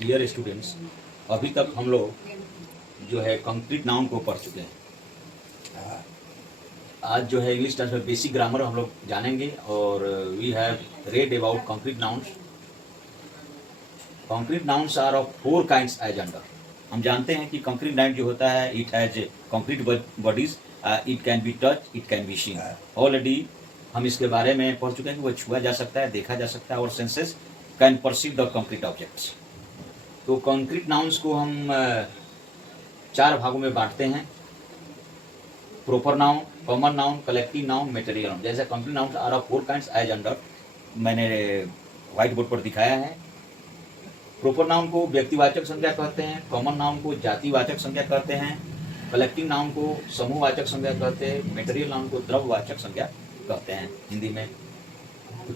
Dear students, अभी तक हम लोग जो है कंक्रीट नाउन को पढ़ चुके हैं। आज जो है इंग्लिश क्लास में बेसिक ग्रामर हम लोग जानेंगे और we have read about concrete nouns. Concrete nouns are of 4 kinds as under. हम जानते हैं कि कंक्रीट नाउन जो होता है it has concrete bodies, it can be touch, it can be seen. Already हम इसके बारे में पढ़ चुके हैं कि वो छुआ जा सकता है, देखा जा सकता है और senses can perceive the concrete objects. तो कंक्रीट नाउन्स को हम 4 भागों में बांटते हैं: proper noun, common noun, collective noun, material noun. जैसे concrete noun are of 4 kinds as under मैंने व्हाइट बोर्ड पर दिखाया है। प्रॉपर नाउन को व्यक्तिवाचक संज्ञा कहते हैं, कॉमन नाउन को जातिवाचक संज्ञा कहते हैं, कलेक्टिव नाउन को समूहवाचक संज्ञा कहते हैं, मटेरियल नाउन को द्रव्यवाचक संज्ञा कहते हैं हिंदी में।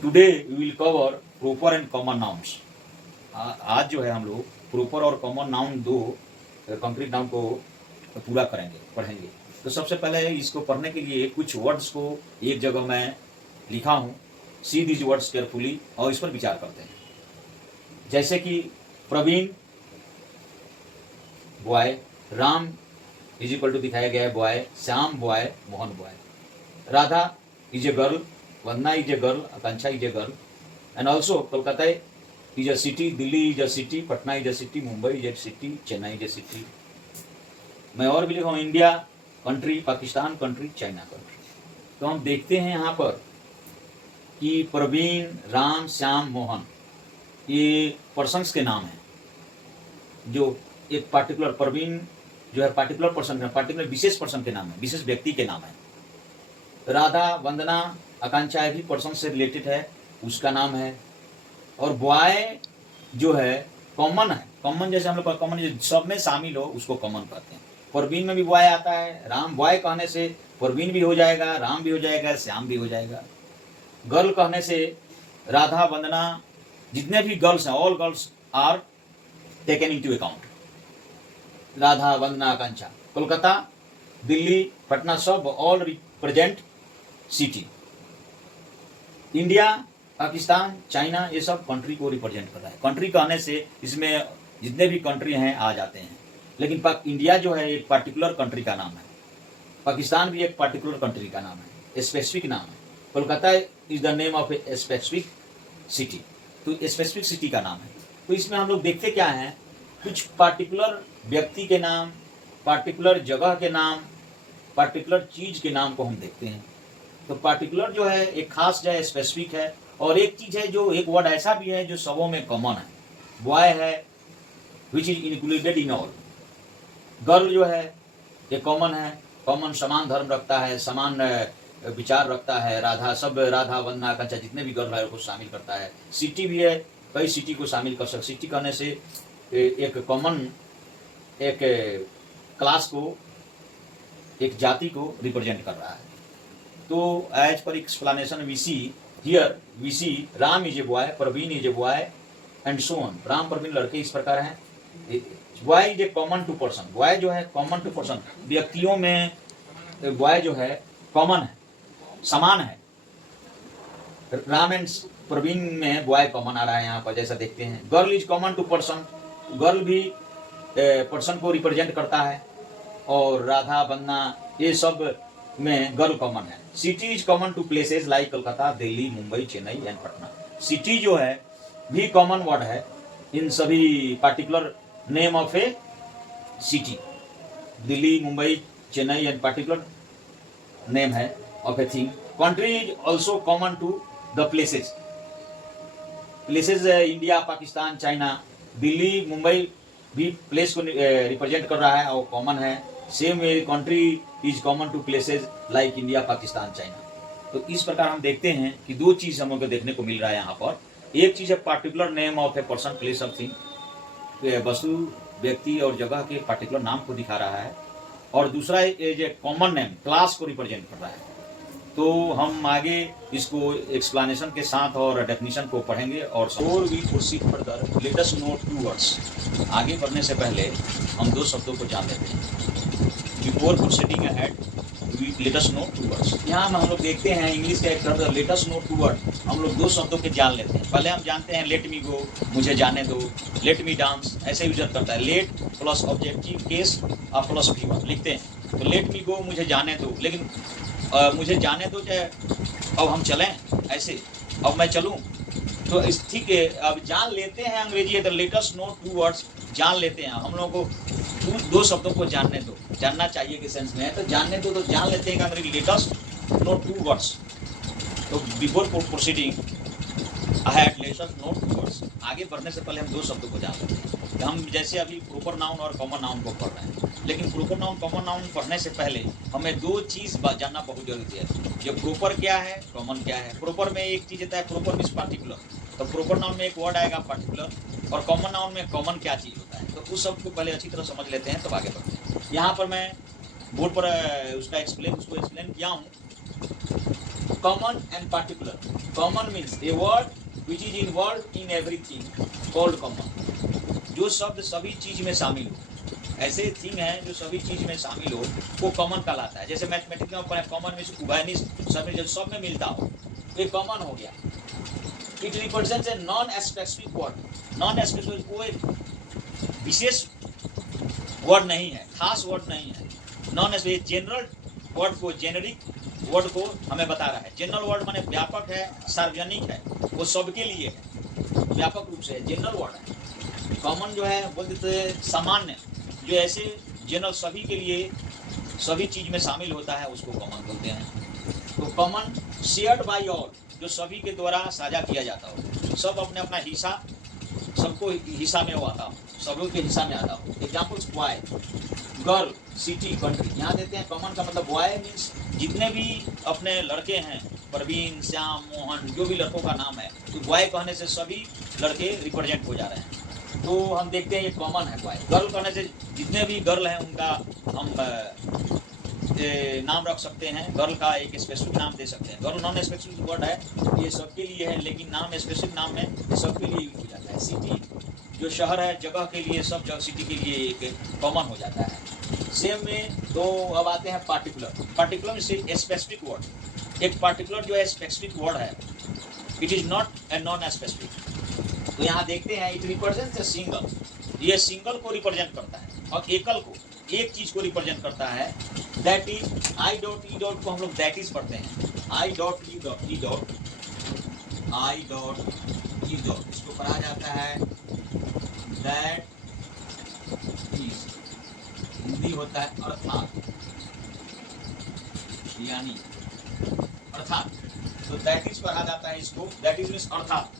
Today we will cover proper and common nouns. आज जो है हम लोग प्रॉपर और कॉमन नाउन दो कंक्रीट नाउन को पूरा करेंगे, पढ़ेंगे। तो सबसे पहले इसको पढ़ने के लिए कुछ वर्ड्स को एक जगह मैं लिखा हूँ। सी दीज वर्ड्स केयरफुली और इस पर विचार करते हैं। जैसे कि Praveen boy, Ram is equal to दिखाया गया है boy, Shyam boy, Mohan boy, Radha is a girl, Vandana is a girl, Akanksha is a girl, and also Kolkata is a city, Delhi is a city, Patna is a city, Mumbai is a city, Chennai is a city. मैं और भी लिखा हूँ India country, Pakistan country, China country. तो हम देखते हैं यहाँ पर कि प्रवीण, राम, श्याम, मोहन ये पर्सन्स के नाम हैं। जो एक पार्टिकुलर प्रवीण जो है पार्टिकुलर पर्सन है, पार्टिकुलर विशेष पर्सन के नाम है, विशेष व्यक्ति के नाम है। राधा, वंदना, आकांक्षा भी पर्सन से रिलेटेड है, उसका नाम है। और बॉय जो है कॉमन है, कॉमन जैसे हम लोग कॉमन सब में शामिल हो उसको कॉमन कहते हैं। प्रवीण में भी बॉय आता है, राम बॉय कहने से प्रवीण भी हो जाएगा, राम भी हो जाएगा, श्याम भी हो जाएगा। गर्ल कहने से राधा, वंदना, जितने भी गर्ल्स हैं all girls are taken into account. Radha, Vandana, Akanksha. Kolkata, Delhi, Patna सब all represent city. India, Pakistan, China ये सब कंट्री को रिप्रेजेंट करता है। कंट्री कहने से इसमें जितने भी कंट्री हैं आ जाते हैं। लेकिन इंडिया जो है एक पार्टिकुलर कंट्री का नाम है, पाकिस्तान भी एक पार्टिकुलर कंट्री का नाम है, स्पेसिफिक नाम है। Kolkata is the name of a specific city, तो स्पेसिफिक सिटी का नाम है। तो इसमें हम लोग देखते क्या है, कुछ पार्टिकुलर व्यक्ति के नाम, पार्टिकुलर जगह के नाम, पार्टिकुलर चीज के नाम को हम देखते हैं। तो पार्टिकुलर जो है एक खास जो है स्पेसिफिक है, और एक चीज है जो एक वर्ड ऐसा भी है जो सबों में कॉमन है। बॉय है which is included in all. Girl जो है ये कॉमन है, कॉमन समान धर्म रखता है, समान विचार रखता है। राधा सब राधा, वंदना, आकांक्षा जितने भी गर्ल है उसको शामिल करता है। सिटी भी है, कई सिटी को शामिल कर सकते। सिटी कहने से एक कॉमन एक क्लास को, एक जाति को रिप्रेजेंट कर रहा है। तो as per explanation we see here, we see Ram is a boy, Praveen is a boy and so on. Ram, Praveen लड़के इस प्रकार हैं। Boy is a common to person. Boy जो है कॉमन टू पर्सन, व्यक्तियों में बॉय जो है कॉमन है, समान है। राम एंड प्रवीण में बॉय कॉमन आ रहा है यहाँ पर, जैसा देखते हैं। Girl is common to person, girl भी पर्सन को रिप्रेजेंट करता है। और राधा, वंदना ये सब में गर्ल कॉमन है। City is common to places like Kolkata, Delhi, Mumbai, Chennai and Patna. City जो है भी कॉमन वर्ड है इन सभी particular name of a city. Delhi, Mumbai, Chennai and particular name है of a thing. Country is also common to the places. Places India, Pakistan, China, Delhi, Mumbai भी place को represent कर रहा है और कॉमन है। Same country is common to places like India, Pakistan, China. तो इस प्रकार हम देखते हैं कि 2 चीज हम लोग को देखने को मिल रहा है यहाँ पर। एक चीज है particular name of a person, place of thing, वस्तु, व्यक्ति और जगह के पार्टिकुलर नाम को दिखा रहा है। और दूसरा as a common name, class को रिप्रेजेंट कर रहा है। तो हम आगे इसको एक्सप्लेनेशन के साथ और डेफिनेशन को पढ़ेंगे और we proceed further. Let us note 2 words. आगे बढ़ने से पहले हम 2 शब्दों को जान लेते हैं। Before proceeding ahead let us know 2 words. यहाँ हम लोग देखते हैं इंग्लिश का एक शब्द लेट अस नो 2 वर्ड, हम लोग 2 शब्दों के जान लेते हैं। पहले हम जानते हैं लेट मी गो, मुझे जाने दो, लेट मी डांस, ऐसे यूज करता है। लेट प्लस ऑब्जेक्टिव केस और प्लस V1 लिखते हैं। तो लेट मी गो मुझे जाने दो, लेकिन मुझे जाने दो चाहे अब हम चलें, ऐसे अब मैं चलूँ, तो इस ठीक है अब जान लेते हैं अंग्रेजी है तो लेट अस नो 2 वर्ड्स, जान लेते हैं हम लोगों को 2 शब्दों को जानने दो, जानना चाहिए के सेंस में है, तो जानने दो, तो जान लेते हैं कि अंग्रेजी लेट अस नो 2 वर्ड्स। तो before proceeding ahead let us know 2 words, आगे बढ़ने से पहले हम 2 शब्दों को जान लेते हैं। तो हम जैसे अभी प्रॉपर नाउन और कॉमन नाउन को पढ़ रहे हैं, लेकिन प्रॉपर नाउन कॉमन नाउन पढ़ने से पहले हमें 2 चीज़ जानना बहुत जरूरी है। ये प्रॉपर क्या है, कॉमन क्या है। प्रॉपर में एक चीज़ होता है, प्रॉपर मीन्स पार्टिकुलर, तो प्रॉपर नाउन में एक वर्ड आएगा पार्टिकुलर, और कॉमन नाउन में कॉमन क्या चीज़ होता है, तो उस सब को पहले अच्छी तरह समझ लेते हैं तब आगे बढ़ते हैं। यहाँ पर मैं बोर्ड पर उसको एक्सप्लेन किया हूँ। Common and particular. Common means a word which is involve in everything called common. जो शब्द सभी चीज में शामिल हो, ऐसे थिंग है जो सभी चीज में शामिल हो, वो कॉमन कहलाता है। जैसे मैथमेटिक्स में पढ़े कॉमन मीन्स उभयनिष्ठ, सब में मिलता हो, ये कॉमन हो गया। It represents a non specific word. Non specific वो एक विशेष वर्ड नहीं है, खास वर्ड नहीं है। नॉन स्पेसिफिक जनरल वर्ड को, जेनेरिक वर्ड को हमें बता रहा है। जनरल वर्ड माने व्यापक है, सार्वजनिक है, वो सबके लिए है, व्यापक रूप से जनरल वर्ड है। कॉमन जो है बोल देते हैं सामान्य, जो ऐसे जनरल सभी के लिए सभी चीज में शामिल होता है, उसको कॉमन बोलते हैं। तो कॉमन शेयर्ड बाय ऑल, जो सभी के द्वारा साझा किया जाता हो, सब अपने अपना हिस्सा, सबको हिस्सा में वो आता हो, सब लोग के हिस्सा में आता हो। Examples boy, girl, city, country. यहाँ देते हैं कॉमन का मतलब बॉय मीन्स जितने भी अपने लड़के हैं, प्रवीण, श्याम, मोहन, जो भी लड़कों का नाम है, तो बॉय कहने से सभी लड़के रिप्रेजेंट हो जा रहे हैं, तो हम देखते हैं ये कॉमन है बॉय। गर्ल कहने से जितने भी गर्ल हैं उनका हम नाम रख सकते हैं, गर्ल का एक स्पेसिफिक नाम दे सकते हैं। गर्ल नॉन स्पेसिफिक वर्ड है, ये सबके लिए है, लेकिन नाम स्पेसिफिक नाम में सबके लिए यूज हो जाता है। सिटी जो शहर है, जगह के लिए, सब जगह सिटी के लिए एक कॉमन हो जाता है। सेम में दो अब आते हैं पार्टिकुलर। पार्टिकुलर से स्पेसिफिक वर्ड, एक पार्टिकुलर जो है स्पेसिफिक वर्ड है, it is not a non specific. तो यहाँ देखते हैं इट रिप्रेजेंट्स ए सिंगल, ये सिंगल को रिप्रेजेंट करता है, और एकल को, एक चीज को रिप्रेजेंट करता है। That is I dot E dot को हम लोग दैट इज पढ़ते हैं, I dot E dot, E dot, I dot E dot, इसको पढ़ा जाता है दैट इज, हिंदी होता है अर्थात, यानी अर्थात, तो दैट इज पढ़ा जाता है इसको, दैट इज मीन्स अर्थात।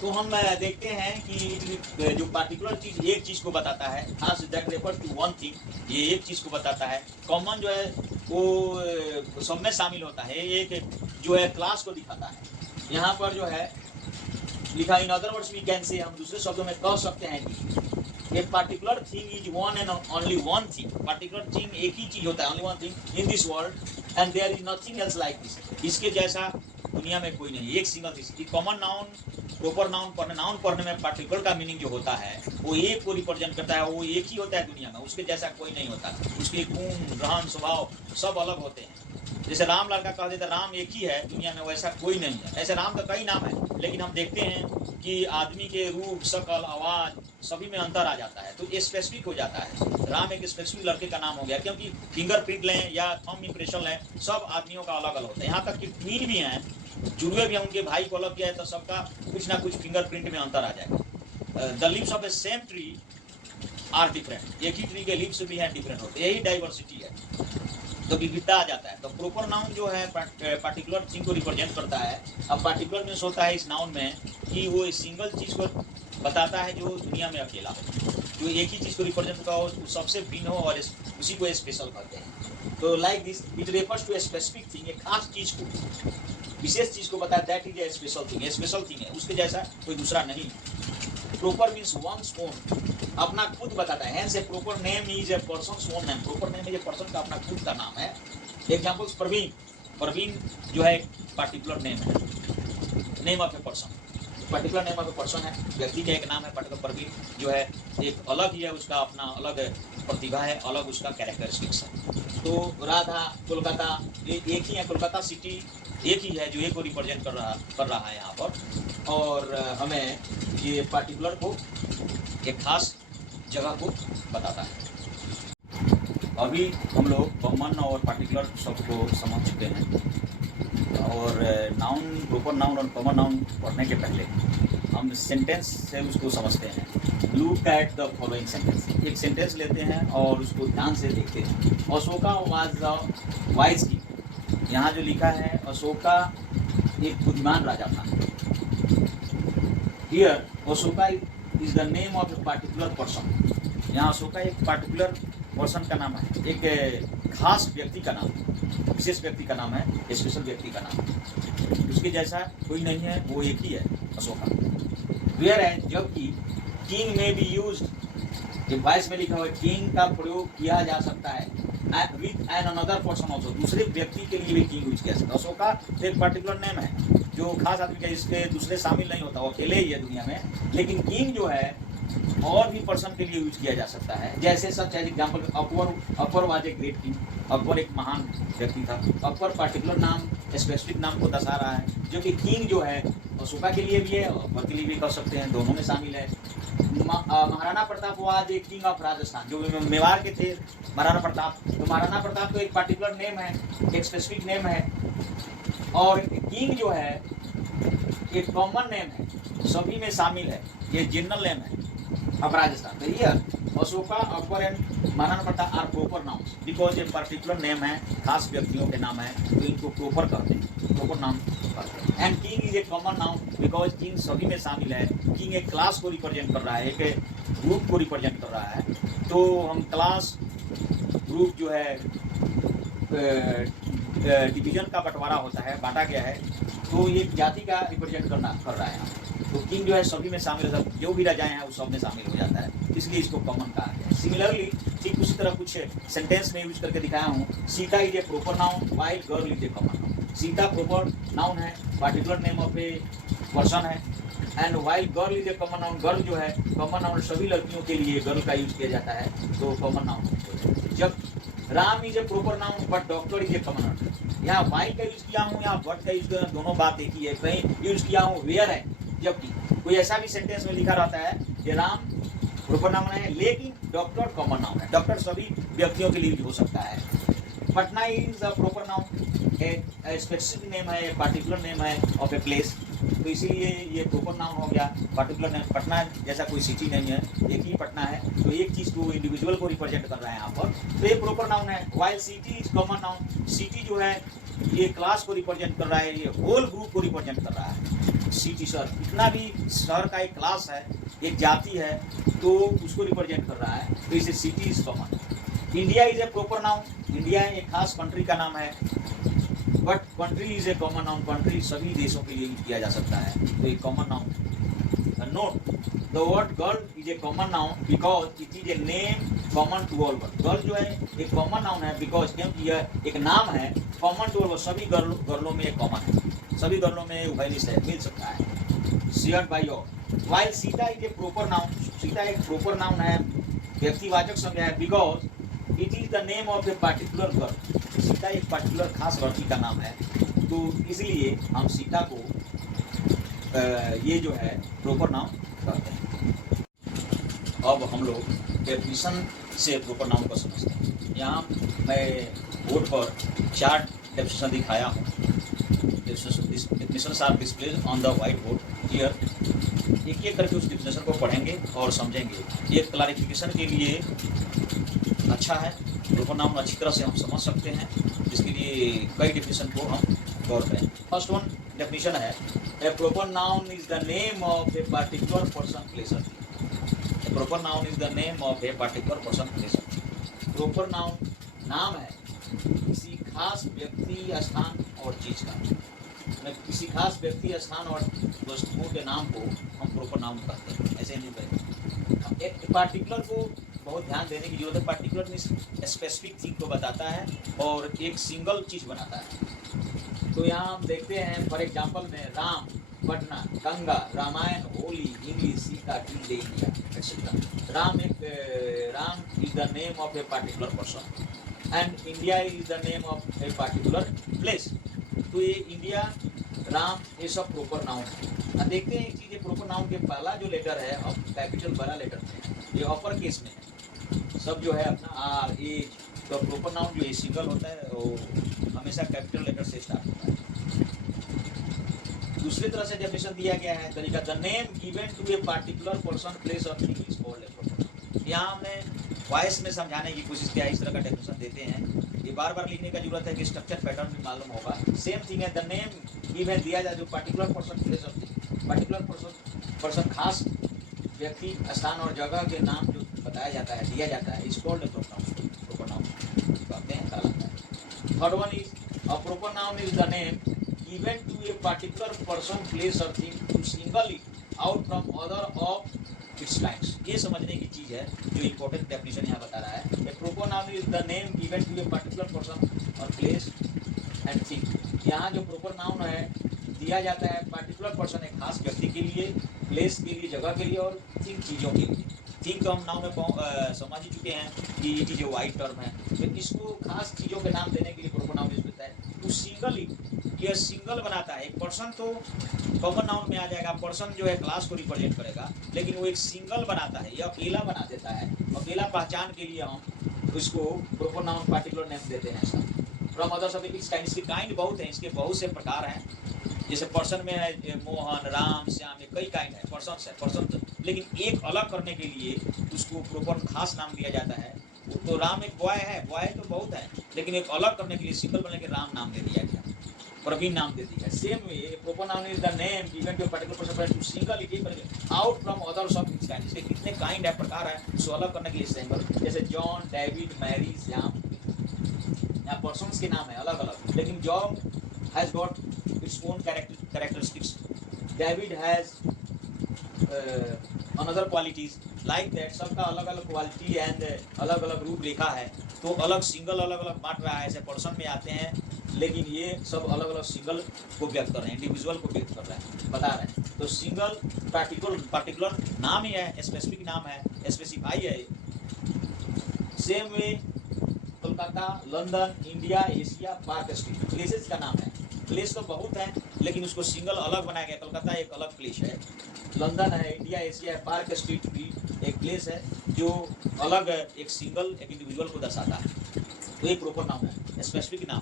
तो हम देखते हैं कि जो पार्टिकुलर चीज एक चीज को बताता है, खास that refer to one thing, ये एक चीज को बताता है। कॉमन जो है वो सब में शामिल होता है, एक जो है क्लास को दिखाता है। यहाँ पर जो है लिखा, in other words we can say, हम दूसरे शब्दों में कह सकते हैं कि a particular thing is one and only one thing. Particular thing एक ही चीज होता है, only one thing in this world, and there is nothing else like this. इसके जैसा दुनिया में कोई नहीं, एक single thing. Common noun, proper noun पढ़ने में पार्टिकुलर का मीनिंग जो होता है वो एक को रिप्रेजेंट करता है, वो एक ही होता है दुनिया में, उसके जैसा कोई नहीं होता। उसके गुण, रहन, स्वभाव सब अलग होते हैं। जैसे राम लड़का कह देते राम एक ही है दुनिया में, वैसा कोई नहीं है। ऐसे राम का कई नाम है, लेकिन हम देखते हैं कि आदमी के रूप, शकल, आवाज सभी में अंतर आ जाता है, तो ये स्पेसिफिक हो जाता है। राम एक स्पेसिफिक लड़के का नाम हो गया, क्योंकि फिंगरप्रिंट लें या थंब इंप्रेशन लें, सब आदमियों का अलग अलग होता है। यहाँ तक कि ट्वीन भी हैं, जुड़वे भी हैं, उनके भाई को अलग किया है तो सबका कुछ ना कुछ फिंगरप्रिंट में अंतर आ जाएगा। The leaves of a same tree are different, एक ही ट्री के लिव्स भी हैं डिफरेंट होते हैं, यही डाइवर्सिटी है, तो विविधता आ जाता है। तो प्रॉपर नाउन जो है पार्टिकुलर थिंग को रिप्रेजेंट करता है। अब पार्टिकुलर मीन्स होता है इस नाउन में कि वो एक सिंगल चीज को बताता है जो दुनिया में अकेला हो, जो एक ही चीज को रिप्रेजेंट करता हो, सबसे भिन्न हो, और उसी को स्पेशल कहते हैं। तो like this it refers to a specific thing, एक खास चीज को, विशेष चीज को बताया, that is a special thing. Special thing है, उसके जैसा कोई दूसरा नहीं। प्रॉपर मीन्स वंस ओन, अपना खुद बताता है। Hence A proper name is a persons own name. Proper name is a person का अपना खुद का नाम है। एग्जांपल्स प्रवीण, प्रवीण जो है पार्टिकुलर नेम है, name of a person. Particular name of a person है, व्यक्ति का एक नाम है। पर्टिकुलर प्रवीण जो है एक अलग ही है, उसका अपना अलग प्रतिभा है, अलग उसका कैरेक्टरिस्टिक्स है। तो राधा कोलकाता एक ही है, कोलकाता सिटी एक ही है जो एक को रिप्रेजेंट कर रहा है यहाँ पर। और हमें ये पार्टिकुलर को एक खास जगह को बताता है। अभी हम लोग कॉमन और पार्टिकुलर शब्द को समझ चुके हैं। और नाउन, प्रॉपर नाउन और कॉमन नाउन पढ़ने के पहले हम सेंटेंस से उसको समझते हैं। Look at the following sentence. एक सेंटेंस लेते हैं और उसको ध्यान से देखते हैं। Ashoka was the wise king. यहाँ जो लिखा है, अशोका एक बुद्धिमान राजा था। Here Ashoka is the name of a particular person. यहाँ अशोका एक पार्टिकुलर पर्सन का नाम है, एक खास व्यक्ति का नाम, विशेष व्यक्ति का नाम है, स्पेशल व्यक्ति का नाम है। उसके जैसा कोई नहीं है, वो एक ही है, अशोका। वेयर है, जबकि किंग में बी यूज, वाइस में लिखा हुआ है किंग का प्रयोग किया जा सकता है with an another person also, दूसरे व्यक्ति के लिए भी किंग यूज किया सकता है। अशोका एक पर्टिकुलर नेम है जो खास आदमी का, इसके दूसरे शामिल नहीं होता, वो अकेले ही है दुनिया में। लेकिन किंग जो है और भी पर्सन के लिए यूज किया जा सकता है। जैसे such as example, Akbar was a great king. Akbar एक महान व्यक्ति था। अकबर पार्टिकुलर नाम, स्पेसिफिक नाम को दर्शा रहा है, जो कि किंग जो है अशोका के लिए भी है और अकबर के लिए भी कर सकते हैं, दोनों में शामिल है। Maharana Pratap was a king of Rajasthan, जो मेवाड़ के थे महाराणा प्रताप। तो महाराणा प्रताप तो एक पार्टिकुलर नेम है, एक स्पेसिफिक नेम है। और किंग जो है एक कॉमन नेम है, सभी में शामिल है, ये जनरल नेम है of Rajasthan. तो here Ashoka, Akbar and Maharana Pratap are proper nouns because ये पर्टिकुलर नेम है, खास व्यक्तियों के नाम है, तो इनको प्रॉपर कहते हैं, प्रॉपर नाम कहते हैं। And king is a common noun because king सभी में शामिल है। किंग एक क्लास को रिप्रेजेंट कर रहा है, एक ग्रुप को रिप्रेजेंट कर रहा है। तो हम क्लास, ग्रुप जो है डिवीजन का बंटवारा होता है, बांटा गया है, तो ये जाति का रिप्रेजेंट कर रहा है। तो किंग जो है सभी में शामिल है, जो भी राजाएं हैं वो सब में शामिल हो जाता है, इसलिए इसको कॉमन कहा गया है। सिमिलरली ठीक उसी तरह कुछ सेंटेंस में यूज करके दिखाया हूँ। Sita is a proper noun while girl is a common noun. Sita proper noun है, particular name of a person है। And while girl is a common noun, girl जो है कॉमन नाउन, सभी लड़कियों के लिए गर्ल का यूज किया जाता है, तो कॉमन नाउन। जब Ram is a proper noun but doctor is a common noun, यहाँ वाइल का यूज किया हूँ, यहाँ बट का यूज किया, दोनों बात एक ही है। कहीं यूज किया हूँ वेयर है, जबकि कोई ऐसा भी सेंटेंस में लिखा रहता है कि राम प्रॉपर नाउन है लेकिन डॉक्टर कॉमन नाउन है। डॉक्टर सभी व्यक्तियों के लिए हो सकता है। Patna is the proper noun, a specific name है, पार्टिकुलर नेम है ऑफ ए प्लेस, तो इसीलिए ये प्रॉपर नाउन हो गया। पार्टिकुलर नेम, पटना जैसा कोई सिटी नहीं है, एक ही पटना है, तो एक चीज़ को, इंडिविजुअल को रिप्रेजेंट कर रहा है यहाँ पर, तो ये प्रॉपर नाउन है। While city is common noun, city जो है ये क्लास को रिप्रेजेंट कर रहा है, ये होल ग्रुप को रिप्रेजेंट कर रहा है। सिटी शहर, इतना भी शहर का एक क्लास है, एक जाति है, तो उसको रिप्रेजेंट कर रहा है, तो इसे city is common. India is a proper noun, India एक खास कंट्री का नाम है, but country is a common noun, country सभी देशों के लिए यूज किया जा सकता है, तो एक common noun. Note the word girl is a common noun because it is a name common to all word. Girl जो है एक कॉमन नाउन है बिकॉज, क्योंकि यह एक नाम है कॉमन टू ऑल वर्ड, सभी गर्लों में एक कॉमन है, सभी गर्लों में उभयनिष्ठ है, मिल सकता है। Shared by all. While Sita is a proper noun, Sita एक प्रॉपर नाउन है, व्यक्तिवाचक संज्ञा है, because it is the name of a particular girl. Sita एक पार्टिकुलर खास लड़की का नाम है, तो इसलिए हम सीता को ये जो है प्रॉपर नाउन कहते हैं। अब हम लोग डेफिनेशन से प्रॉपर नाउन को समझते हैं। यहाँ मैं बोर्ड पर 4 डेफिनेशन दिखाया हूँ। Definitions are displayed on the white board here। एक करके उस डेफिनेशन को पढ़ेंगे और समझेंगे। ये क्लैरिफिकेशन के लिए अच्छा है, प्रॉपर नाउन अच्छी तरह से हम समझ सकते हैं, जिसके लिए कई डेफिनेशन को हम गौर करें। फर्स्ट वन डेफिनेशन है, a proper noun is the name of a particular person place. A proper noun is the name of a particular person place. Proper noun नाम है किसी खास व्यक्ति, स्थान और चीज का। किसी खास व्यक्ति, स्थान और वस्तुओं के नाम को हम प्रॉपर नाउन कहते हैं, ऐसे नहीं कहते। एक पार्टिकुलर को बहुत ध्यान देने की जरूरत है। पार्टिकुलर मीन्स स्पेसिफिक चीज को बताता है और एक सिंगल चीज बनाता है। तो यहाँ हम देखते हैं फॉर एग्जांपल में राम पटना, गंगा, रामायण, होली, इंग्लिश, सीता, टिल्डे, India, etcetera. Ram is the name of a particular person and India is the name of a particular place। तो ये इंडिया, राम, ये सब प्रॉपर नाउन है। अब देखते हैं एक चीज, प्रॉपर नाउन के पहला जो लेटर है अब कैपिटल बड़ा लेटर में, ये अपर केस में है, सब जो है अपना आर एच। तो प्रॉपर नाउन जो है सिंगल होता है वो हमेशा कैपिटल लेटर से स्टार्ट होता है। दूसरी तरह से डेफिनेशन दिया गया है तरीका, the name given to a particular person place और thing is called a proper. यहाँ हमने वॉइस में समझाने की कोशिश किया, इस तरह का डेफिनेशन देते हैं, ये बार बार लिखने का जरूरत है कि स्ट्रक्चर पैटर्न भी मालूम होगा। सेम थिंग है, द नेम गिवन दिया जाए जो पार्टिकुलर पर्सन प्लेस और थिंग, पार्टिकुलर पर्सन खास व्यक्ति, स्थान और जगह के नाम जो बताया जाता है, दिया जाता है, is called a proper noun कहते हैं, कहलाता है। Third one is a proper noun is the name given to a particular person, place or thing to single it out from other of its kinds। ये समझने की चीज है जो इम्पोर्टेंट डेफिनेशन यहाँ बता रहा है। A proper noun is the name given to a particular person or place and thing। यहाँ जो proper noun है दिया जाता है पार्टिकुलर पर्सन, एक खास व्यक्ति के लिए, प्लेस के लिए, जगह के लिए, और थिंग चीज़ों के लिए। थिंग तो हम नाउन में समझ ही चुके हैं कि ये चीज़ वाइड टर्म है, तो इसको खास चीज़ों के नाम देने के लिए प्रोपर नाउन यूज होता है। टू सिंगल इट, ये सिंगल बनाता है। एक पर्सन तो कॉमन नाउन में आ जाएगा, पर्सन जो है क्लास को रिप्रेजेंट करेगा, लेकिन वो एक सिंगल बनाता है, ये अकेला बना देता है। अकेला पहचान के लिए हम उसको प्रोपर नाउन पार्टिकुलर नेम देते हैं। From others of its kind, इसके काइंड बहुत हैं, इसके बहुत से प्रकार हैं। जैसे पर्सन में है मोहन, राम, श्याम, ये कई काइंड है पर्सन है, पर्सन। लेकिन एक अलग करने के लिए उसको प्रोपर खास नाम दिया जाता है। तो राम एक बॉय है, बॉय तो बहुत है, लेकिन एक अलग करने के लिए सिंपल बनने के राम नाम दे दिया गया, प्रवीण नाम दे दिया। Same way proper noun is the name given to a particular person to single it out from others of its kind. इसके कितने काइंड है, प्रकार है, उसको अलग करने के लिए सिंगल। जैसे जॉन, डेविड, मैरी, श्याम, यहाँ पर्सन्स के नाम है अलग अलग, लेकिन John has got its own characteristics, David has another qualities like that। सबका अलग अलग क्वालिटी एंड अलग अलग रूप रेखा है, तो अलग सिंगल अलग अलग बांट रहा है। ऐसे पर्सन में आते हैं, लेकिन ये सब अलग अलग सिंगल को व्यक्त कर रहे हैं, इंडिविजुअल को व्यक्त कर रहे हैं, बता रहे हैं। तो सिंगल पार्टिकुलर नाम ही है, स्पेसिफिक नाम है, स्पेसिफाई है। Same way Kolkata, London, India, Asia, park street places का नाम है। प्लेस तो बहुत है, लेकिन उसको सिंगल अलग बनाया गया। कोलकाता एक अलग प्लेस है, लंदन है, इंडिया, एशिया है, पार्क स्ट्रीट भी एक प्लेस है जो अलग एक सिंगल एक इंडिविजुअल को दर्शाता है। तो एक प्रॉपर नाम है, स्पेसिफिक नाम।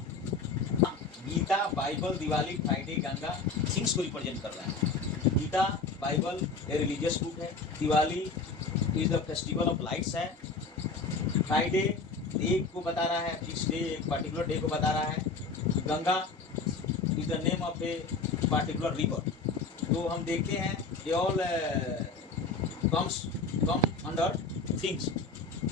Gita, Bible, Diwali, Friday, Ganga things को रिप्रेजेंट कर रहा है। Gita, Bible a religious book है। Diwali is the festival of lights है। फ्राइडे डे को बता रहा है, फिक्स डे, एक पर्टिकुलर डे को बता रहा है। Ganga is the name of a particular river. तो हम देखते हैं ये all come under things,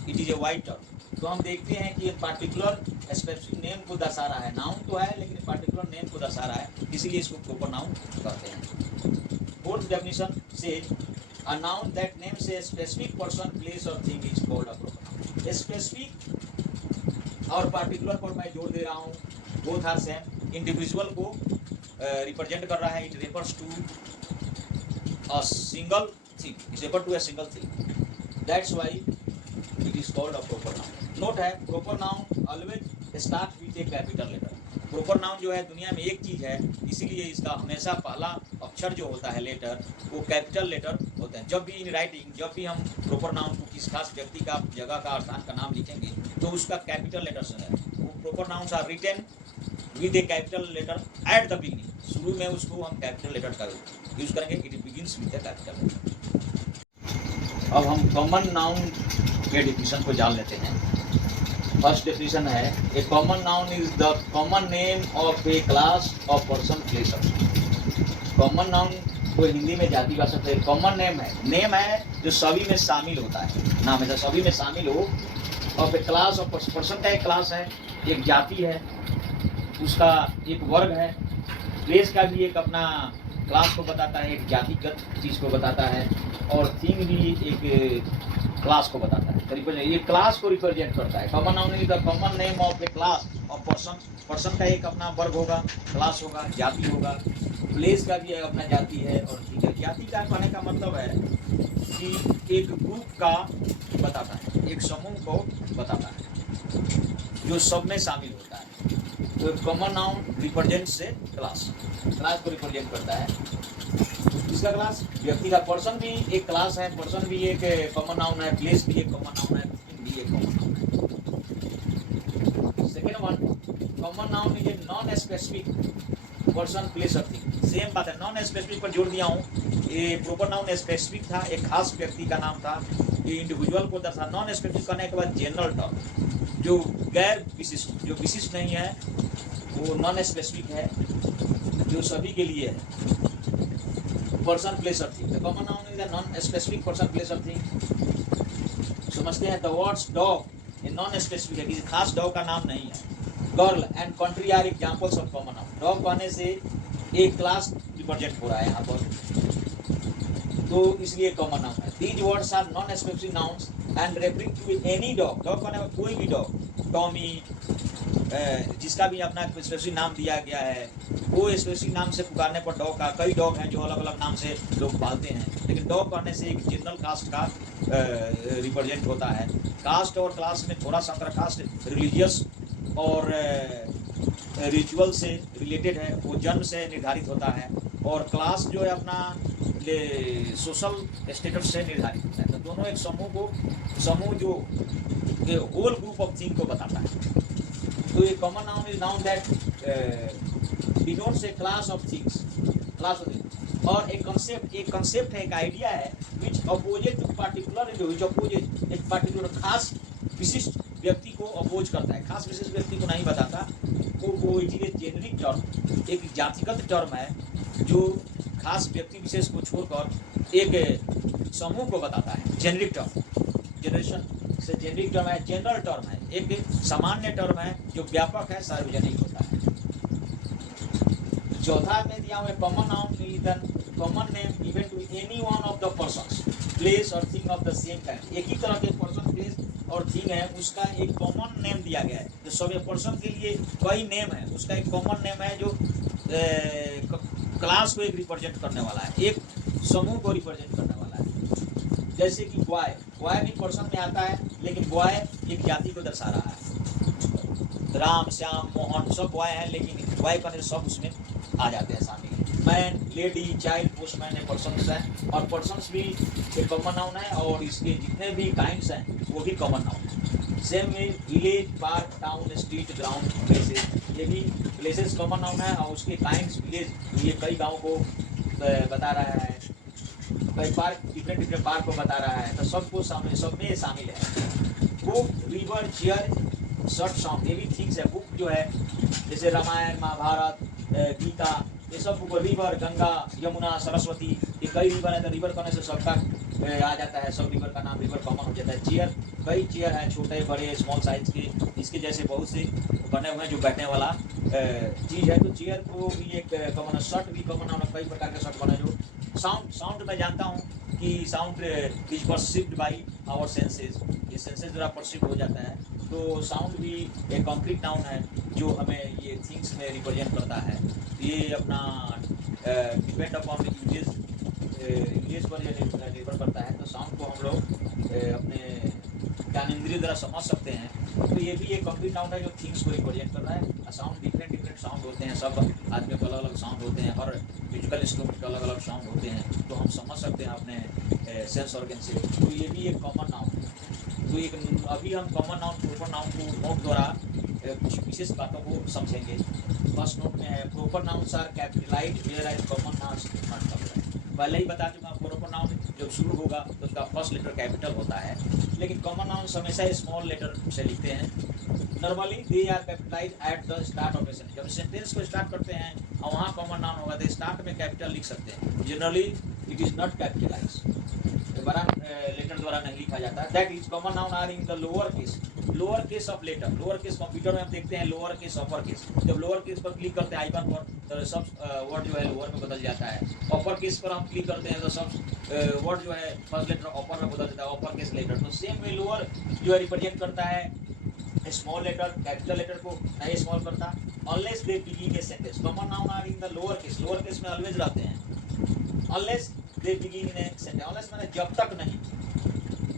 it is a wide term. तो हम देखते हैं कि ये पार्टिकुलर स्पेसिफिक नेम को दर्शा रहा है। नाउन तो है, लेकिन पार्टिकुलर नेम को दर्शा रहा है, इसीलिए इसको प्रॉपर नाउन कहते हैं। फोर्थ डेफिनेशन से a noun that names a specific person, place और thing is called a proper noun. Specific और पार्टिकुलर पर मैं जोड़ दे रहा हूँ, बोथ आर सेम। इंडिविजुअल को रिप्रेजेंट कर रहा है, it refers to a single thing, it refer to a single thing, that's why it is called a proper noun. Note है, proper noun always start with a capital letter. Proper noun जो है दुनिया में एक चीज है, इसीलिए इसका हमेशा पहला अक्षर जो होता है लेटर, वो कैपिटल लेटर होते हैं। जब भी इन राइटिंग, जब भी हम प्रॉपर नाउन को किस खास व्यक्ति का, जगह का, स्थान का नाम लिखेंगे, तो उसका कैपिटल लेटर से है। वो proper nouns are written with a capital letter at the beginning. शुरू में उसको हम कैपिटल लेटर का यूज करेंगे, it begins with a capital letter. अब हम कॉमन नाउन के डिफिनेशन को जान लेते हैं। फर्स्ट डेफिनेशन है, a common noun is the common name of a class of person, place of. Common noun को हिंदी में जाति भाषा से कॉमन नेम है, नेम है जो सभी में शामिल होता है, नाम है सभी में शामिल हो। Of a class of person का एक क्लास है, एक जाति है, उसका एक वर्ग है। प्लेस का भी एक अपना क्लास को बताता है, एक जातिगत चीज़ को बताता है, और थिंग भी एक क्लास को बताता है। ये क्लास को रिप्रेजेंट करता है। Common noun is the common name of a class of person. Person का एक अपना वर्ग होगा, क्लास होगा, जाति होगा, प्लेस का भी अपना जाति है। और ठीक है, जाति का कहने का मतलब है कि एक ग्रुप का बताता है, एक समूह को बताता है जो सब में शामिल होता है। तो कॉमन नाउन रिप्रेजेंट्स ए क्लास, क्लास को रिप्रेजेंट करता है। इसका क्लास व्यक्ति का, पर्सन भी एक क्लास है, पर्सन भी एक कॉमन नाउन है, प्लेस भी एक कॉमन नाउन है, भी एक कॉमन नाउन है। Second one, common noun is a non specific person, place और थिंग। सेम बात है, नॉन स्पेसिफिक पर जोड़ दिया हूँ। ये प्रोपर नाउन स्पेसिफिक था, एक खास व्यक्ति का नाम था, ये इंडिविजुअल को दर्शा। नॉन स्पेसिफिक करने के बाद जनरल टर्म, जो गैर विशिष्ट, जो विशिष्ट नहीं है वो नॉन स्पेसिफिक है, जो सभी के लिए है। पर्सन, प्लेस और thing. The common noun is a non specific person, place और थिंग। समझते हैं। द वर्ड्स डॉग ये नॉन स्पेसिफिक है, किसी खास डॉग का नाम नहीं है। Girl and country are examples of common noun. Dog कहने से एक क्लास रिप्रेजेंट हो रहा है यहाँ पर, तो इसलिए कॉमन नाउन है। These words are non specific nouns and referring to any dog. Dog कहने में कोई भी डॉग, टॉमी, जिसका भी अपना स्पेसिफिक नाम दिया गया है, वो स्पेसिफिक नाम से पुकारने पर डॉग का, कई डॉग हैं जो अलग अलग नाम से लोग पालते हैं, लेकिन डॉग कहने से एक जनरल कास्ट का रिप्रेजेंट होता है। कास्ट और क्लास में थोड़ा सा अंतर, कास्ट रिलीजियस और रिचुअल से रिलेटेड है, वो जन्म से निर्धारित होता है, और क्लास जो है अपना सोशल स्टेटस से निर्धारित होता है। तो दोनों एक समूह जो होल ग्रुप ऑफ थिंग को बताता है। तो ये common noun is noun that denotes a class of things, class of things. और एक कंसेप्ट है, एक आइडिया है, which opposite to particular, which opposite एक पार्टिकुलर खास विशिष्ट व्यक्ति को अपोज करता है, खास विशिष्ट व्यक्ति को नहीं बताता। वो जेनरिक टर्म, एक जातिगत टर्म है जो खास व्यक्ति विशेष को छोड़कर एक समूह को बताता है। जेनरिक टर्म, जनरेशन से जेनरिक टर्म है, जनरल टर्म है, एक सामान्य टर्म है जो व्यापक है, सार्वजनिक होता है। चौथा में दिया हुआ common noun is the common name given to any one of the persons, place और thing of the same kind. एक ही तरह के पर्सन, प्लेस और थिंग है, उसका एक कॉमन नेम दिया गया है। तो सब पर्सन के लिए कई नेम है, उसका एक कॉमन नेम है जो क्लास को एक रिप्रेजेंट करने वाला है, एक समूह को रिप्रेजेंट करने वाला है। जैसे कि बॉय, बॉय भी पर्सन में आता है, लेकिन बॉय एक जाति को दर्शा रहा है। राम, श्याम, मोहन सब बॉय हैं, लेकिन बॉय का सब उसमें आ जाते हैं शामिल। मैन, लेडी, चाइल्ड, पोस्टमैन है, पर्सन्स हैं, और पर्सन्स भी एक कॉमन नाउन है, और इसके जितने भी काइंड्स हैं वो भी कॉमन नाउन है। सेम में village, park, town, street, ground, places, ये भी प्लेसेस कॉमन नाउन है, और उसके काइंड्स, विलेज, ये कई गाँव को बता रहा है, कई पार्क, डिफरेंट पार्क को बता रहा है, तो सबको सब में शामिल है। Book, river, chair, short song, ये भी थिंग्स है। बुक जो है जैसे रामायण, महाभारत, गीता, ये सब बुक। रिवर, गंगा, यमुना, सरस्वती, ये कई रिवर है, तो रिवर करने से सबका आ जाता है, सब रिवर का नाम रिवर कॉमन हो जाता है। चेयर, कई चेयर हैं, छोटे बड़े स्मॉल साइज के, इसके जैसे बहुत से बने हुए हैं जो बैठने वाला चीज़ है। तो चेयर को भी एक कॉमन, शर्ट भी कॉमन नाउन है, कई प्रकार के शर्ट बने। जो साउंड मैं जानता हूँ कि sound is perceived by our senses, ये सेंसेस द्वारा परसिव्ड हो जाता है। तो साउंड भी एक कॉन्क्रीट नाउन है जो हमें ये थिंग्स में रिप्रेजेंट करता है। ये अपना डिपेंड अपॉन इंग्लिश पर निर्भर करता है। तो साउंड को हम लोग अपने ज्ञानेंद्रिय द्वारा समझ सकते हैं। तो ये भी एक कॉन्क्रीट नाउन है जो थिंग्स को रिप्रेजेंट कर रहा है। साउंड डिफरेंट साउंड होते हैं, सब आदमियों के अलग अलग साउंड होते हैं, हर म्यूजिकल इंस्ट्रूमेंट के अलग अलग साउंड होते हैं, तो हम समझ सकते हैं अपने सेंस ऑर्गन से। तो ये भी एक कॉमन नाउन है। तो एक अभी हम कॉमन नाउन, प्रोपर नाउन को नोट द्वारा कुछ विशेष बातों को समझेंगे। फर्स्ट नोट में है proper nouns are capitalized whereas common nouns not capitalized. पहले ही बता चुका, प्रोपर नाउन जब शुरू होगा तो उसका फर्स्ट लेटर कैपिटल होता है, लेकिन कॉमन नाउन्स हमेशा स्मॉल लेटर से लिखते हैं। Normally they are capitalized at the start of a sentence. जब सेंटेंस को स्टार्ट करते हैं और वहाँ कॉमन नाउन होगा तो स्टार्ट में कैपिटल लिख सकते हैं। Generally it is not capitalized. बड़ा लेटर द्वारा नहीं लिखा जाता है। That is common noun are in the lower case of letter. Lower case computer में हम देखते हैं लोअर केस अपर केस। जब लोअर केस पर क्लिक करते हैं आइकन पर तो सब वर्ड जो है लोअर में बदल जाता है। अपर केस पर हम क्लिक करते हैं तो सब वर्ड जो है फर्स्ट लेटर अपर में बदल जाता है, अपर केस लेटर। तो सेम वे लोअर जो है रिप्रेजेंट करता है स्मॉल लेटर, कैपिटल लेटर को नहीं स्मॉल करता। Unless they begin a sentence, common noun are in the lower case में ऑलवेज रहते हैं। Unless they begin in a sentence, unless माने जब तक नहीं,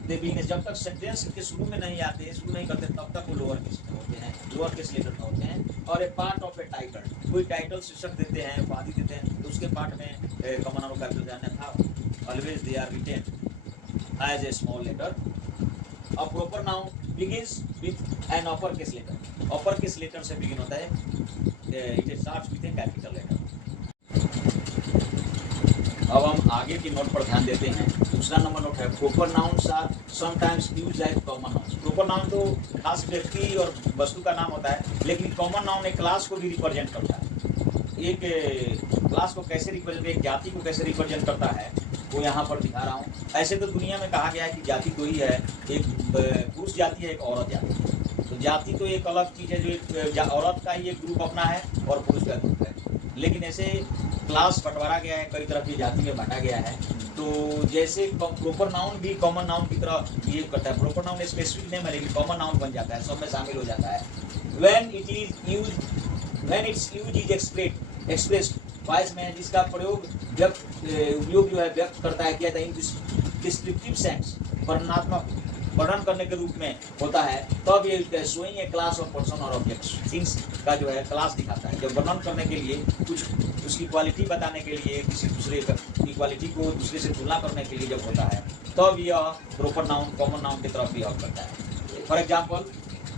दे बिगिन जब तक सेंटेंस के शुरू में नहीं आते, शुरू नहीं करते, तब तक वो लोअर केस में होते हैं, लोअर केस लेटर में होते हैं। और ए पार्ट ऑफ ए टाइटल, कोई टाइटल शीर्षक देते हैं, उपाधि देते हैं, तो उसके पार्ट में कॉमन नाउन कैपिटल जाने था। Always they are written as a small letter. A proper noun begins with an upper case letter. Upper case letter से begin होता है. It starts with a capital letter. अब हम आगे की नोट पर ध्यान देते हैं। दूसरा नंबर नोट है proper nouns are sometimes used as common nouns. Proper noun तो खास व्यक्ति और वस्तु का नाम होता है, लेकिन common noun एक क्लास को भी रिप्रेजेंट करता है। एक क्लास को कैसे रिप्रेजेंट, एक जाति को कैसे रिप्रेजेंट करता है वो यहाँ पर दिखा रहा हूँ। ऐसे तो दुनिया में कहा गया है कि जाति दो ही है, एक पुरुष जाति है, एक औरत जाति। तो जाति तो एक अलग चीज़ है, जो एक औरत का ही एक ग्रुप अपना है और पुरुष का ग्रुप है। लेकिन ऐसे क्लास बंटवारा गया है, कई तरह की जाति में बांटा गया है। तो जैसे प्रोपर नाउन भी कॉमन नाउन की तरह बिहेव करता है। प्रोपर नाउन स्पेसिफिक नेम है लेकिन कॉमन नाउन बन जाता है, सब में शामिल हो जाता है। When it's use is expressed voice में, जिसका प्रयोग उपयोग जो है व्यक्त करता है, किया जाता है डिस्क्रिप्टिव सेंस, वर्णनात्मक वर्णन करने के रूप में होता है, तब ये showing A class of person और ऑब्जेक्ट्स, थिंग्स का जो है क्लास दिखाता है। जब वर्णन करने के लिए, कुछ उसकी क्वालिटी बताने के लिए, किसी दूसरे की क्वालिटी को दूसरे से तुलना करने के लिए जब होता है, तब यह प्रोपर नाउन कॉमन नाउन की तरफ बिहेव करता है। For example,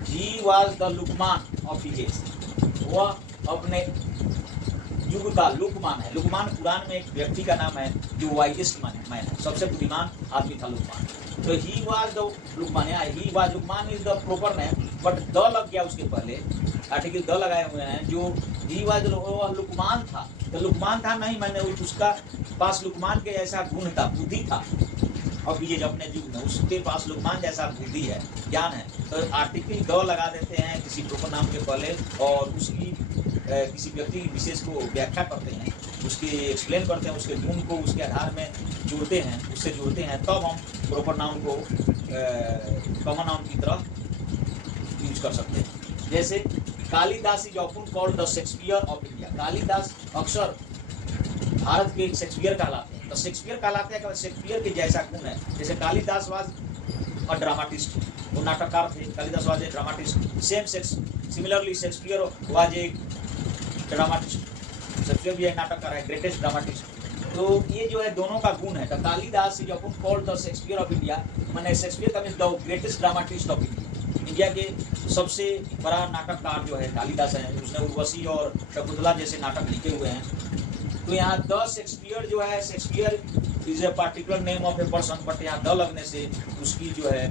he was the Luqman of his age, वह अपने युग का लुकमान है। लुकमान कुरान में एक व्यक्ति का नाम है जो वाइजेस्ट मैन है, सबसे बुद्धिमान आदमी था लुकमान। तो he was the Luqman, he was Luqman is the proper name, but the लग गया उसके पहले, आर्टिकल द लगाए हुए हैं। जो ही वाज लुकमान था, तो लुकमान था नहीं, मैंने उसका पास लुकमान के जैसा गुण था, बुद्धि था। अब ये अपने युग में उसके पास लुकमान जैसा बुद्धि है, ज्ञान है, तो आर्टिकल द लगा देते हैं किसी प्रॉपर नाम के पहले, और उसकी किसी व्यक्ति विशेष को व्याख्या करते हैं, उसके एक्सप्लेन करते हैं, उसके गुण को उसके आधार में जोड़ते हैं, उससे जोड़ते हैं, तब हम प्रॉपर नाउन को कॉमन नाउन की तरह यूज कर सकते हैं। जैसे Kalidas is often called the Shakespeare of India. Kalidas अक्सर भारत के शेक्सपियर कहलाते हैं। तो शेक्सपियर कहलाते हैं, शेक्सपियर के जैसा गुण है। जैसे कालिदास वाज अ ड्रामाटिस्ट, वो नाटककार थे। Kalidas was a dramatist. Similarly Shakespeare was a dramatist. Shakespeare भी एक नाटककार है, ग्रेटेस्ट ड्रामाटिस्ट। तो ये जो है दोनों का गुण है। तो Kalidas is often called the Shakespeare of India, माने शेक्सपियर का means the greatest dramatist of India. India के सबसे बड़ा नाटककार जो है कालिदास है। उसने उर्वशी और शकुंतला जैसे नाटक लिखे हुए हैं। तो यहाँ द शेक्सपियर जो है, Shakespeare is a particular name of a person, but यहाँ द लगने से उसकी जो है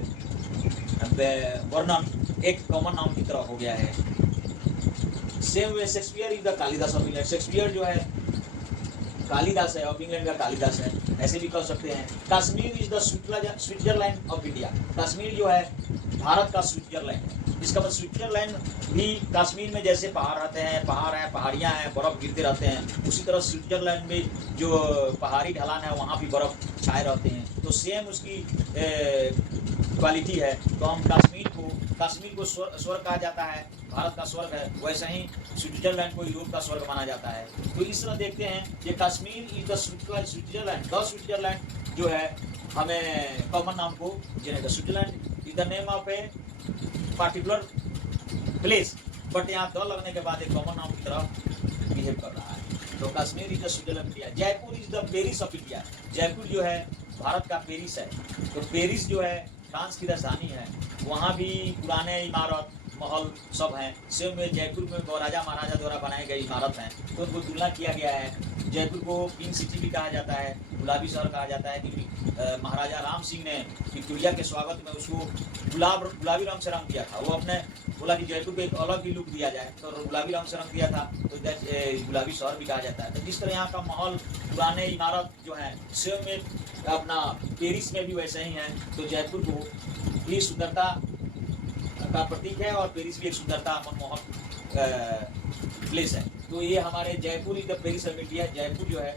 वर्णन एक कॉमन नाउन की तरह हो गया है। Same way Shakespeare is the Kalidas of England. Shakespeare जो है कालिदास है, ऑफ इंग्लैंड का कालिदास है, ऐसे भी कह सकते हैं। Kashmir is the Switzerland of India. Kashmir जो है भारत का स्विट्जरलैंड है। इसका मतलब स्विट्जरलैंड भी कश्मीर में जैसे पहाड़ रहते हैं, पहाड़ हैं, पहाड़ियाँ हैं, बर्फ गिरते रहते हैं, उसी तरह स्विट्जरलैंड में जो पहाड़ी ढलान है वहाँ भी बर्फ छाए रहते हैं। तो सेम उसकी क्वालिटी है। तो हम कश्मीर को स्वर्ग कहा जाता है, भारत का स्वर्ग है। वैसे ही स्विट्जरलैंड को यूरोप का स्वर्ग माना जाता है। तो इस तरह देखते हैं कि Kashmir is the Switzerland. The Switzerland जो है हमें कॉमन नाम को देने का। Switzerland is the name of a particular place, but यहाँ द लगने के बाद एक कॉमन नाम की तरह बिहेव कर रहा है। तो Kashmir is the Switzerland India. Jaipur is the Paris of India. Jaipur जो है भारत का पेरिस है। तो पेरिस जो है फ्रांस की राजधानी है। वहाँ भी पुराने इमारत महल सब हैं। सेम में जयपुर में राजा महाराजा द्वारा बनाए गए इमारत हैं। तो उनको तुलना किया गया है। जयपुर को पिंक सिटी भी कहा जाता है, गुलाबी शहर कहा जाता है, क्योंकि महाराजा राम सिंह ने विक्टोरिया के स्वागत में उसको गुलाबी रंग से रंग दिया था। वो अपने बोला कि जयपुर को एक अलग ही लुक दिया जाए, तो गुलाबी रंग से रंग दिया था, तो गुलाबी शहर भी कहा जाता है। तो जिस तरह यहाँ का माहौल, पुराने इमारत जो है सेम में अपना पेरिस में भी वैसे ही है, तो जयपुर को भी सुंदरता का प्रतीक है और पेरिस भी एक सुंदरता मनमोहक प्लेस है। तो ये हमारे Jaipur is the Paris of India, Jaipur जो है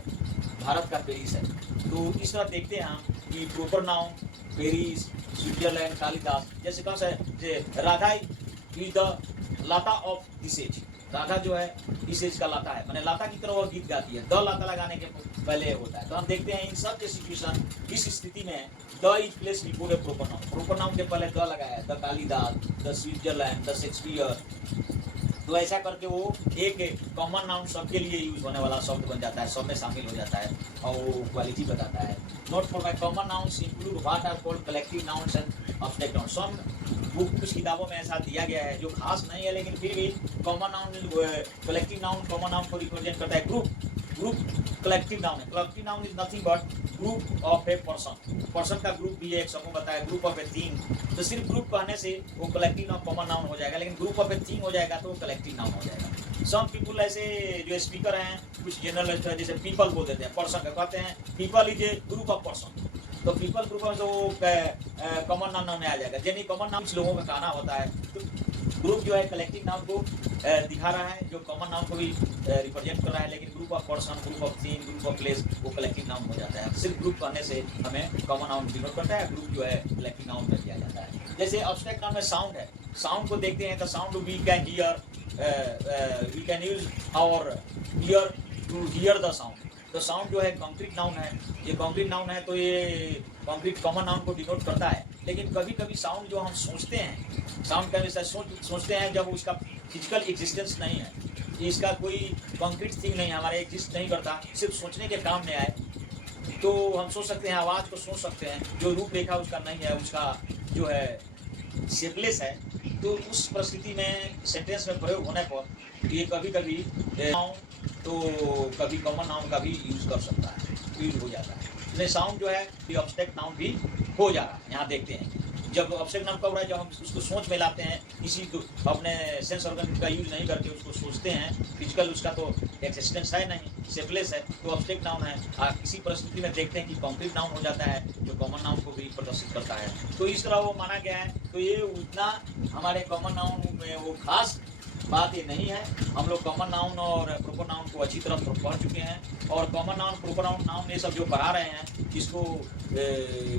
भारत का पेरिस है। तो इस तरह देखते हैं हम कि proper noun Paris, Switzerland, Kalidas, जैसे कौन सा है, राधा इज द लाता ऑफ दिस एज, राधा जो है इस एज का लाता है, मैंने लाता की तरह वो गीत गाती है, द लाता लगाने के पहले होता है। तो हम देखते हैं इन सब के सिचुएशन इस स्थिति में the is place before A proper noun, proper noun के पहले द लगाया है, the Kalidas, the Switzerland, the Shakespeare. तो ऐसा करके वो एक कॉमन नाउन सबके लिए यूज होने वाला शब्द बन जाता है, सब में शामिल हो जाता है और वो क्वालिटी बताता है। Note for my common nouns include what are called collective nouns and abstract nouns. Some कुछ किताबों में ऐसा दिया गया है जो खास नहीं है, लेकिन फिर भी common noun, collective noun common noun को रिप्रेजेंट करता है। ग्रुप कलेक्टिव नाउन है, collective noun is nothing but group of a person का ग्रुप भी एक समूह बताया, ग्रुप ऑफ ए थिंग। तो सिर्फ ग्रुप कहने से वो कलेक्टिव नाउन कॉमन नाउन हो जाएगा, लेकिन ग्रुप ऑफ ए थिंग हो जाएगा तो कलेक्टिव नाउन हो जाएगा। सम पीपुल ऐसे जो स्पीकर हैं, कुछ जनरल जैसे पीपल बोल देते हैं, पर्सन कहते हैं people is a group of person, तो पीपल ग्रुप में तो कॉमन नाउन में आ जाएगा। यानी कॉमन नाउन लोगों का कहना होता है, तो ग्रुप जो है कलेक्टिव नाउन को दिखा रहा है, जो कॉमन नाउन को भी रिप्रेजेंट कर रहा है, लेकिन group of person, group of thing, group of place वो कलेक्टिव नाउन हो जाता है। सिर्फ ग्रुप कहने से हमें कॉमन नाउन डिनोट करता है, ग्रुप जो है कलेक्टिव नाउन में दिया जाता है। जैसे एब्स्ट्रैक्ट नाउन में साउंड है, साउंड को देखते हैं तो sound we can hear, we can use our ear to hear the sound. तो साउंड जो है कॉन्क्रीट नाउन है, ये कॉन्क्रीट नाउन है, तो ये कॉन्क्रीट कॉमन नाउन को डिनोट करता है। लेकिन कभी कभी साउंड जो हम सोचते हैं, साउंड का हमेशा सोचते हैं जब उसका फिजिकल एग्जिस्टेंस नहीं है, इसका कोई कॉन्क्रीट थिंग नहीं हमारे एग्जिस्ट नहीं करता, सिर्फ सोचने के काम में आए, तो हम सोच सकते हैं, आवाज़ को सोच सकते हैं, जो रूपरेखा उसका नहीं है, उसका जो है शेपलेस है, तो उस परिस्थिति में सेंटेंस में प्रयोग होने पर ये कभी कभी तो कभी कॉमन नाउन का भी यूज कर सकता है, यूज हो जाता है। इसलिए साउंड जो है एब्स्ट्रैक्ट नाउन भी हो जा रहा है। यहाँ देखते हैं जब एब्स्ट्रैक्ट नाउन कब हो रहा है, जब हम उसको सोच में लाते हैं, किसी को अपने सेंस ऑर्गन का यूज नहीं करके उसको सोचते हैं, फिजिकल उसका तो एक्सिस्टेंस है नहीं, शेपलेस है, तो एब्स्ट्रैक्ट नाउन है। किसी परिस्थिति में देखते हैं कि कॉन्क्रीट नाउन हो जाता है, जो कॉमन नाउन को भी प्रदर्शित करता है। तो इस तरह वो माना गया है। तो ये उतना हमारे कॉमन नाउन में वो खास बात ये नहीं है। हम लोग कॉमन नाउन और प्रॉपर नाउन को अच्छी तरह पढ़ चुके हैं, और कॉमन नाउन, प्रॉपर नाउन ये सब जो पढ़ा रहे हैं, इसको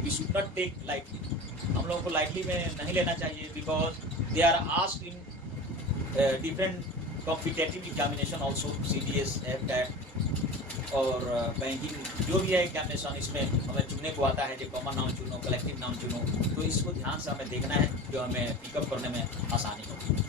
we should not take lightly, हम लोगों को लाइटली में नहीं लेना चाहिए, because they are asked in different competitive examination also, CDS, FCAT और बैंकिंग जो भी है एग्जामिनेशन, इसमें हमें चुनने को आता है कि कॉमन नाउन चुनो, कलेक्टिव नाउन चुनो। तो इसको ध्यान से हमें देखना है, जो हमें पिकअप करने में आसानी होगी।